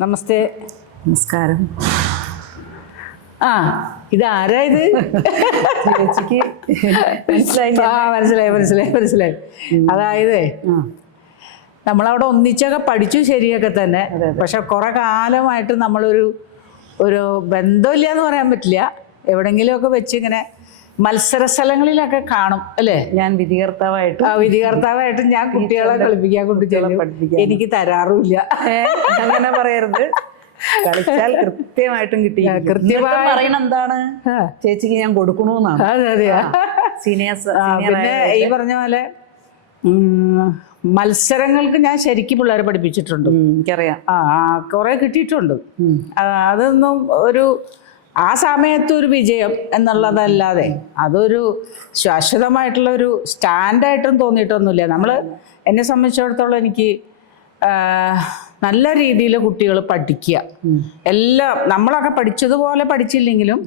നമസ്തേ. നമസ്കാരം. ആ ഇതാരാ ഇത്? ചേച്ചിക്ക് മനസ്സിലായി ആ മനസ്സിലായി മനസ്സിലായി മനസ്സിലായി. അതായത് നമ്മളവിടെ ഒന്നിച്ചൊക്കെ പഠിച്ചു ശരിയൊക്കെ തന്നെ. പക്ഷെ കുറെ കാലമായിട്ട് നമ്മളൊരു ഒരു ബന്ധമില്ല എന്ന് പറയാൻ പറ്റില്ല. എവിടെങ്കിലുമൊക്കെ വെച്ച് ഇങ്ങനെ മത്സര സ്ഥലങ്ങളിലൊക്കെ കാണും അല്ലേ? ഞാൻ വിധികർത്താവായിട്ട് ആ വിധികർത്താവായിട്ട് ഞാൻ കുട്ടികളെ കളിപ്പിക്കാൻ കുട്ടികളെ പഠിപ്പിക്കാം പഠിപ്പിക്കാൻ. എനിക്ക് തരാറുമില്ല. അങ്ങനെ പറയരുത്. കളിച്ചാൽ കൃത്യമായിട്ടും കിട്ടി കൃത്യമായി- പറയണ എന്താണ്? ചേച്ചിക്ക് ഞാൻ കൊടുക്കണമെന്നാണ് സീനിയേഴ്സ് പിന്നെ ഈ പറഞ്ഞ പോലെ മത്സരങ്ങൾക്ക് ഞാൻ ശരിക്കും പിള്ളേരെ പഠിപ്പിച്ചിട്ടുണ്ട്. എനിക്കറിയാം. ആ, കുറെ കിട്ടിയിട്ടുണ്ട്. അതൊന്നും ഒരു ആ സമയത്ത് ഒരു വിജയം എന്നുള്ളതല്ലാതെ അതൊരു ശാശ്വതമായിട്ടുള്ള ഒരു സ്റ്റാൻഡായിട്ടും തോന്നിയിട്ടൊന്നുമില്ല. നമ്മൾ എന്നെ സംബന്ധിച്ചിടത്തോളം എനിക്ക് നല്ല രീതിയിൽ കുട്ടികൾ പഠിക്കുക എല്ലാം നമ്മളൊക്കെ പഠിച്ചതുപോലെ പഠിച്ചില്ലെങ്കിലും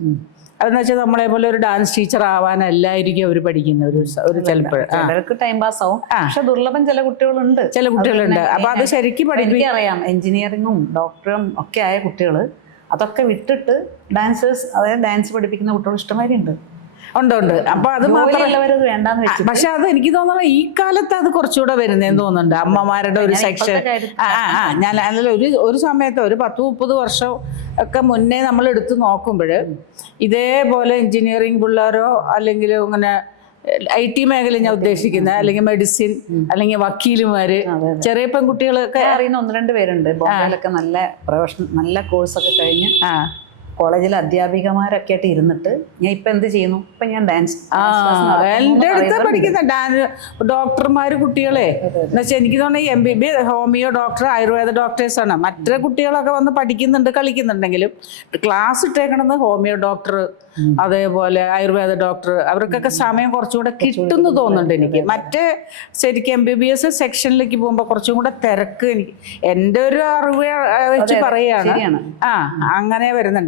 അതെന്ന് വെച്ചാൽ നമ്മളെ പോലെ ഒരു ഡാൻസ് ടീച്ചർ ആവാനല്ലായിരിക്കും അവർ പഠിക്കുന്ന ഒരു ഒരു ചിലപ്പോൾ ടൈം പാസ് ആവും. പക്ഷെ ദുർലഭം ചില കുട്ടികളുണ്ട്. ചില കുട്ടികളുണ്ട്. അപ്പൊ അത് ശരിക്കും പഠിപ്പിക്കും എഞ്ചിനീയറിംഗും എഞ്ചിനീയറിങ്ങും ഡോക്ടറും ഒക്കെ ആയ കുട്ടികൾ അതൊക്കെ വിട്ടിട്ട് ഡാൻസേഴ്സ് അതായത് ഡാൻസ് പഠിപ്പിക്കുന്ന കുട്ടികൾ ഇഷ്ടമാതിരി ഉണ്ട് ഉണ്ട്. അപ്പൊ അത് വെച്ചു പക്ഷെ അത് എനിക്ക് തോന്നുന്നു ഈ കാലത്ത് അത് കുറച്ചുകൂടെ വരുന്നേന്ന് തോന്നുന്നുണ്ട്. അമ്മമാരുടെ ഒരു സെക്ഷൻ ആ ആ ഞാൻ അല്ല ഒരു ഒരു സമയത്ത് ഒരു പത്ത് മുപ്പത് വർഷം ഒക്കെ മുന്നേ നമ്മൾ എടുത്തു നോക്കുമ്പോൾ ഇതേപോലെ എഞ്ചിനീയറിംഗ് പിള്ളേരോ അല്ലെങ്കിൽ ഇങ്ങനെ ഐ ടി മേഖല ഞാൻ ഉദ്ദേശിക്കുന്നത്. അല്ലെങ്കിൽ മെഡിസിൻ അല്ലെങ്കിൽ വക്കീലുമാര്. ചെറിയ പെൺകുട്ടികളൊക്കെ അറിയുന്ന ഒന്ന് രണ്ട് പേരുണ്ട്. ബോംബെയിലൊക്കെ നല്ല പ്രൊഫഷണൽ നല്ല കോഴ്സൊക്കെ കഴിഞ്ഞ് കോളേജിൽ അധ്യാപികമാരൊക്കെ ആയിട്ട് ഇരുന്നിട്ട് ഞാൻ ഇപ്പൊ എന്ത് ചെയ്യുന്നു? ഇപ്പൊ ഞാൻ ഡാൻസ് എന്റെ അടുത്ത് പഠിക്കുന്ന ഡാൻസ് ഡോക്ടർമാർ കുട്ടികളെ. എന്നുവെച്ചാൽ എനിക്ക് തോന്നുന്നു M B B homeo doctor Ayurveda ഡോക്ടേഴ്സാണ് മറ്റു കുട്ടികളൊക്കെ വന്ന് പഠിക്കുന്നുണ്ട് കളിക്കുന്നുണ്ടെങ്കിലും ക്ലാസ് ഇട്ടേക്കണത് ഹോമിയോ ഡോക്ടർ അതേപോലെ ആയുർവേദ ഡോക്ടർ അവർക്കൊക്കെ സമയം കുറച്ചുകൂടെ കിട്ടുന്നു തോന്നുന്നുണ്ട് എനിക്ക്. മറ്റേ ശരിക്കും എം ബി ബി എസ് സെക്ഷനിലേക്ക് പോകുമ്പോൾ കുറച്ചും കൂടെ തിരക്ക് എനിക്ക്. എന്റെ ഒരു അറിവ് വെച്ച് പറയുകയാണ് ആ അങ്ങനെ വരുന്നുണ്ട്.